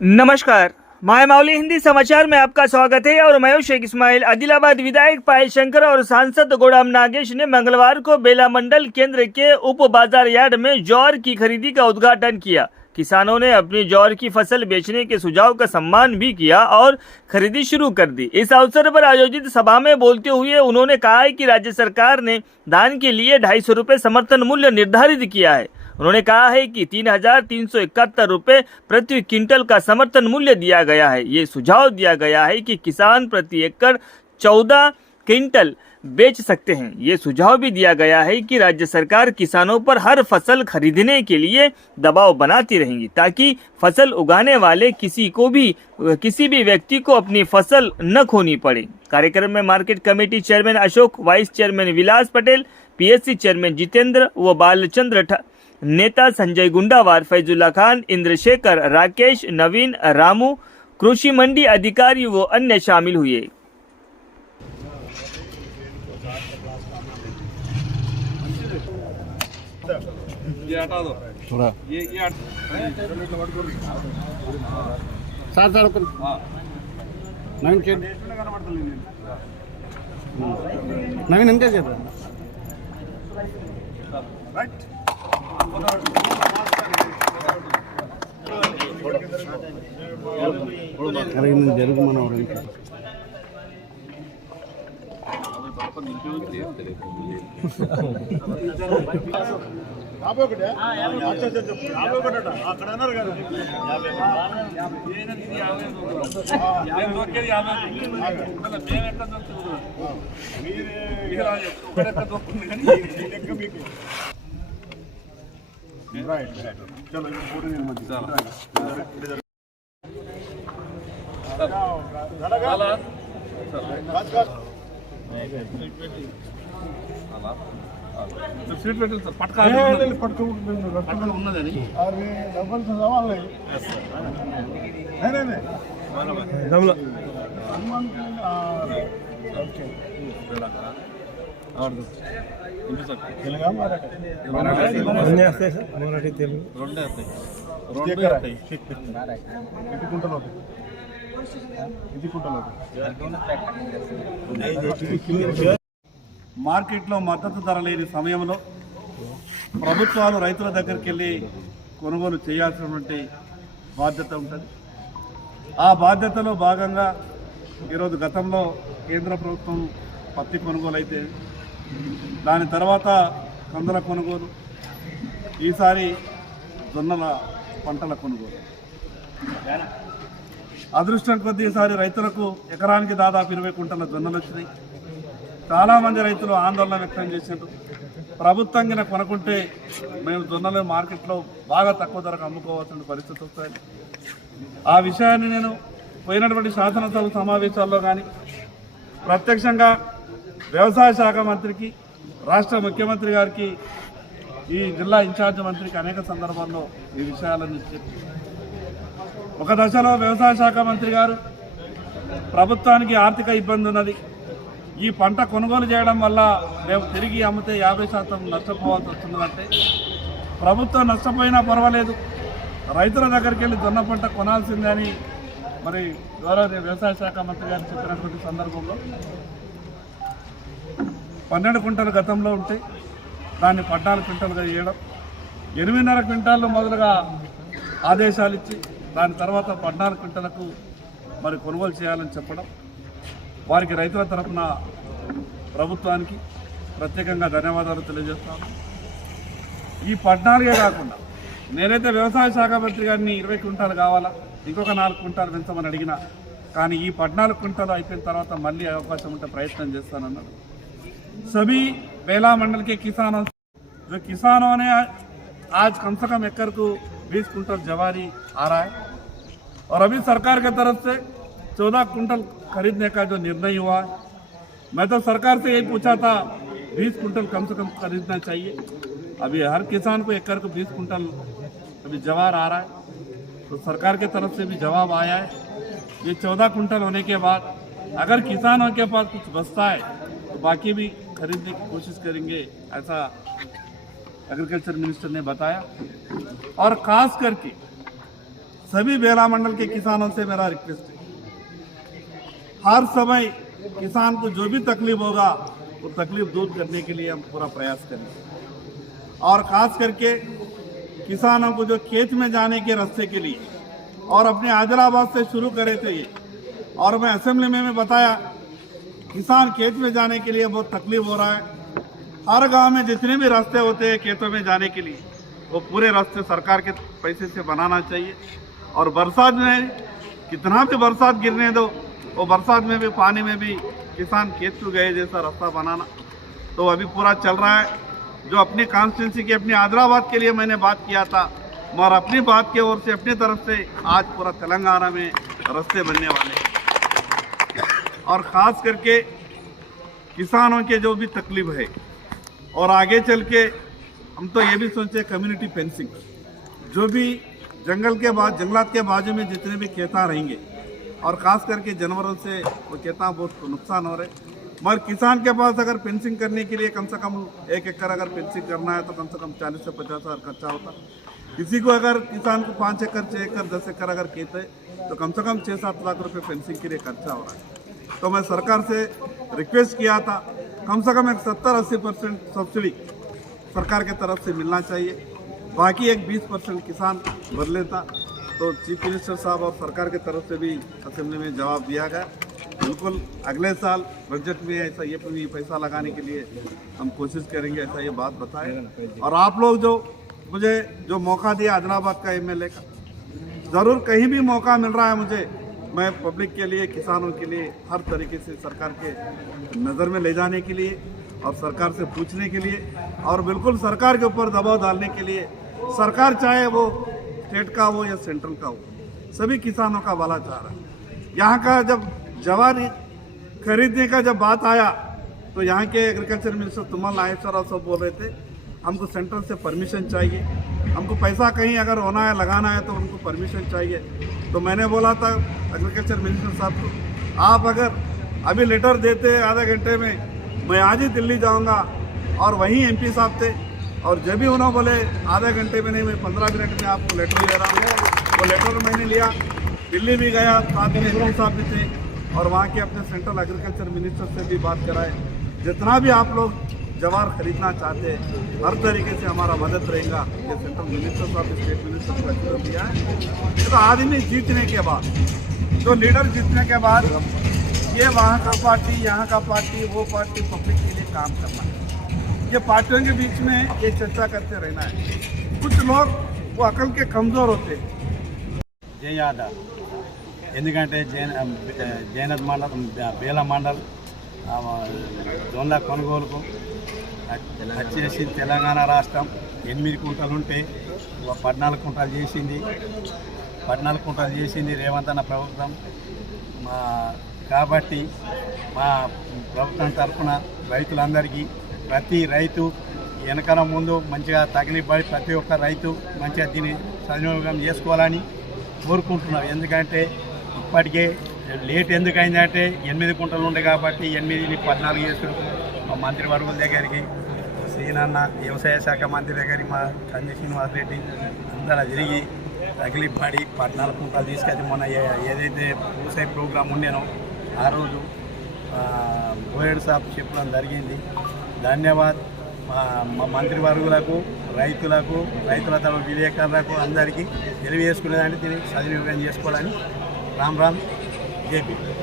नमस्कार, माय माउली हिंदी समाचार में आपका स्वागत है और मैं शेख इस्माइल। आदिलाबाद विधायक पायल शंकर और सांसद गोडाम नागेश ने मंगलवार को बेला मंडल केंद्र के उप बाजार यार्ड में ज्वार की खरीदी का उद्घाटन किया। किसानों ने अपनी ज्वार की फसल बेचने के सुझाव का सम्मान भी किया और खरीदी शुरू कर दी। इस अवसर पर आयोजित सभा में बोलते हुए उन्होंने कहा है कि राज्य सरकार ने धान के लिए 250 रुपये समर्थन मूल्य निर्धारित किया है। उन्होंने कहा है कि 3,371 रुपये प्रति क्विंटल का समर्थन मूल्य दिया गया है। ये सुझाव दिया गया है कि किसान प्रति एकड़ 14 क्विंटल बेच सकते हैं। ये सुझाव भी दिया गया है कि राज्य सरकार किसानों पर हर फसल खरीदने के लिए दबाव बनाती रहेंगी ताकि फसल उगाने वाले किसी भी व्यक्ति को अपनी फसल न खोनी पड़े। कार्यक्रम में market committee chairman Ashok, vice chairman Vilas Patel, PSC chairman Jitendra व बालचंद्र नेता संजय गुंडावार, फैजुल्ला खान, इंद्रशेखर, राकेश, नवीन, रामू, कृषि मंडी अधिकारी व अन्य शामिल हुए। ये हटा दो थोड़ा ये साथ साथ नवीन के नवीन अंते अरे जरूर मना सीट పెట్టాలి పట్కా పట్కా ఉన్నదని अरे डबल से सवाल है नहीं डबल ओके और तेलंगाना मराठी अन्य असते सर मराठी तेलुगु రెండే వస్తాయి किती क्विंटल होते किती क्विंटल होते మార్కెట్లో మద్దతు ధర లేని సమయంలో ప్రభుత్వాలు రైతుల దగ్గరికి వెళ్ళి కొనుగోలు చేయాల్సినటువంటి బాధ్యత ఉంటుంది। ఆ బాధ్యతలో భాగంగా ఈరోజు గతంలో కేంద్ర ప్రభుత్వం పత్తి కొనుగోలు అయితే దాని తర్వాత కందుల కొనుగోలు, ఈసారి జొన్నల పంటల కొనుగోలు। అదృష్టం కొద్దీ ఈసారి రైతులకు ఎకరానికి దాదాపు 20 క్వింటాల జొన్నలు వచ్చినాయి। చాలామంది రైతులు ఆందోళన వ్యక్తం చేశారు, ప్రభుత్వం కింద కొనుక్కుంటే మేము జొన్నలు మార్కెట్లో బాగా తక్కువ ధరకు అమ్ముకోవాల్సిన పరిస్థితి వస్తాయి। ఆ విషయాన్ని నేను పోయినటువంటి శాసనసభ సమావేశాల్లో కానీ ప్రత్యక్షంగా వ్యవసాయ శాఖ మంత్రికి, రాష్ట్ర ముఖ్యమంత్రి గారికి, ఈ జిల్లా ఇన్ఛార్జ్ మంత్రికి అనేక సందర్భాల్లో ఈ విషయాలను చెప్పి ఒక దశలో వ్యవసాయ శాఖ మంత్రి గారు ప్రభుత్వానికి ఆర్థిక ఇబ్బంది ఉన్నది, ఈ పంట కొనుగోలు చేయడం వల్ల మేము తిరిగి అమ్మితే 50% నష్టపోవాల్సి వస్తున్నదంటే ప్రభుత్వం నష్టపోయినా పర్వాలేదు రైతుల దగ్గరికి వెళ్ళి జొన్న పంట కొనాల్సిందే అని మరి గౌరవ వ్యవసాయ శాఖ మంత్రి గారు చెప్పినటువంటి సందర్భంలో 12 క్వింటాలు గతంలో ఉంటే దాన్ని 14 క్వింటాలుగా చేయడం, 8.5 క్వింటాలు మొదలుగా ఆదేశాలు ఇచ్చి దాని తర్వాత 14 క్వింటాలకు మరి కొనుగోలు చేయాలని చెప్పడం, వారికి రైతుల తరఫున ప్రభుత్వానికి ప్రత్యేకంగా ధన్యవాదాలు తెలియజేస్తాను। ఈ 14 కాకుండా నేనైతే వ్యవసాయ శాఖ మంత్రి గారిని 20 క్వింటాలు కావాలా, ఇంకొక 4 క్వింటాలు పెంచమని అడిగినా, కానీ ఈ 14 క్వింటాలు అయిపోయిన తర్వాత మళ్ళీ అవకాశం ఉంటే ప్రయత్నం చేస్తానన్నాడు। सभी बेला मंडल के किसानों ने आज कम से कम एकड़ को 20 क्विंटल जवारी आ रहा है और अभी सरकार की तरफ से 14 क्विंटल खरीदने का जो निर्णय हुआ है, मैं तो सरकार से यही पूछा था 20 क्विंटल कम से कम खरीदना चाहिए। अभी हर किसान को एकड़ को 20 क्विंटल अभी जवार आ रहा है, तो सरकार की तरफ से भी जवाब आया है। ये 14 क्विंटल होने के बाद अगर किसानों के पास कुछ बचता है तो बाकी भी खरीदने की कोशिश करेंगे, ऐसा एग्रीकल्चर मिनिस्टर ने बताया। और खास करके सभी बेला मंडल के किसानों से मेरा रिक्वेस्ट है, हर समय किसान को जो भी तकलीफ होगा वो तकलीफ दूर करने के लिए हम पूरा प्रयास करेंगे। और ख़ास करके किसानों को जो खेत में जाने के रास्ते के लिए और अपने आदिलाबाद से शुरू करे थे ये, और मैं असेंबली में बताया किसान खेत में जाने के लिए बहुत तकलीफ हो रहा है। हर गांव में जितने भी रास्ते होते हैं खेतों में जाने के लिए वो पूरे रास्ते सरकार के पैसे से बनाना चाहिए। और बरसात में कितना भी बरसात गिरने दो, वो बरसात में भी पानी में भी किसान खेत को गए जैसा रास्ता बनाना तो अभी पूरा चल रहा है। जो अपनी कॉन्स्टिट्यूंसी की अपनी आदिलाबाद के लिए मैंने बात किया था, और अपनी बात की ओर से अपनी तरफ से आज पूरा तेलंगाना में रास्ते बनने वाले हैं। और ख़ास करके किसानों के जो भी तकलीफ है, और आगे चल के हम तो ये भी सोचे कम्युनिटी फेंसिंग, जो भी जंगलात के बाजू में जितने भी खेता रहेंगे और ख़ास करके जानवरों से वो खेता बहुत नुकसान हो रहे, मगर किसान के पास अगर फेंसिंग करने के लिए कम से कम 1 एकड़ अगर फेंसिंग करना है तो कम से कम 40 से 50 हज़ार खर्चा होता। किसी को अगर किसान को 5 एकड़ 6 एकड़ 10 एकड़ अगर खेत है तो कम से कम 6-7 लाख रुपए फेंसिंग के लिए खर्चा हो रहा है। तो मैं सरकार से रिक्वेस्ट किया था कम से कम एक 70-80% सब्सिडी सरकार के तरफ से मिलना चाहिए, बाकी एक 20% किसान भर लेता। तो चीफ मिनिस्टर साहब और सरकार की तरफ से भी असेंबली में जवाब दिया गया, बिल्कुल अगले साल बजट में ऐसा ये पैसा लगाने के लिए हम कोशिश करेंगे, ऐसा ये बात बताएं। और आप लोग जो मुझे जो मौका दिया आदिलाबाद का एमएलए का, ज़रूर कहीं भी मौका मिल रहा है मुझे, मैं पब्लिक के लिए किसानों के लिए हर तरीके से सरकार के नज़र में ले जाने के लिए और सरकार से पूछने के लिए और बिल्कुल सरकार के ऊपर दबाव डालने के लिए, सरकार चाहे वो स्टेट का हो या सेंट्रल का हो, सभी किसानों का भला चाह रहा है। यहाँ का जब जवार खरीदने का जब बात आया तो यहाँ के एग्रीकल्चर मिनिस्टर तुमल नागेश्वर साहब बोल रहे थे हमको सेंट्रल से परमिशन चाहिए, हमको पैसा कहीं अगर होना है लगाना है तो उनको परमिशन चाहिए। तो मैंने बोला था एग्रीकल्चर मिनिस्टर साहब को, आप अगर अभी लेटर देते आधे घंटे में, मैं आज ही दिल्ली जाऊंगा और वहीं एमपी साहब थे, और जब भी उन्होंने बोले आधे घंटे में नहीं, मैं 15 मिनट में आपको लेटर दे रहा हूँ। वो लेटर मैंने लिया, दिल्ली भी गया, साथ में एमपी साहब भी थे और वहाँ के अपने सेंट्रल एग्रीकल्चर मिनिस्टर से भी बात कराए। जितना भी आप लोग जवार खरीदना चाहते हैं हर तरीके से हमारा मदद रहेगा। ये सेंट्रल मिनिस्टर साहब स्टेट मिनिस्टर का जो दिया है, तो आदमी जीतने के बाद, तो लीडर जीतने के बाद ये वहाँ का पार्टी यहाँ का पार्टी वो पार्टी पब्लिक के लिए काम करना है। ये पार्टियों के बीच में ये चर्चा करते रहना है। कुछ लोग वो अकल के कमज़ोर होते हैं। జయయాద ఎందుకంటే జైనత్ మండల్ బేల మండల్ జొన్న కొనుగోలుకు వచ్చేసి తెలంగాణ రాష్ట్రం 8 కుంటలు ఉంటే 14 కుంటలు చేసింది, 14 కుంటలు చేసింది రేవంత్ అన్న ప్రభుత్వం। కాబట్టి మా ప్రభుత్వం తరఫున రైతులందరికీ ప్రతి రైతు వెనకన ముందు మంచిగా తగిలిపడి ప్రతి ఒక్క రైతు మంచిగా దీన్ని సద్వినియోగం చేసుకోవాలని కోరుకుంటున్నాం। ఎందుకంటే ఇప్పటికే లేట్ ఎందుకైందంటే 8 కుంటలు ఉండే కాబట్టి 8ని 14 చేస్తారు। మా మంత్రివర్గుల దగ్గరికి శ్రీనన్న వ్యవసాయ శాఖ మంత్రి దగ్గరికి మా సంజయ్ శ్రీనివాస్ రెడ్డి అందరూ తిరిగి తగిలిపడి 14 కుంటలు తీసుకొచ్చి మొన్న ఏదైతే వ్యవసాయ ప్రోగ్రాం ఉండేనో ఆ రోజు బోయడ్ సాబ్ చెప్పడం జరిగింది। ధన్యవాద్ మా మంత్రివర్గులకు, రైతులకు, రైతుల తరఫు విలేకరులకు అందరికీ తెలియజేసుకునేదాన్ని దీన్ని సద్వినియోగం చేసుకోవాలని రామ్ రామ్ జేపీ।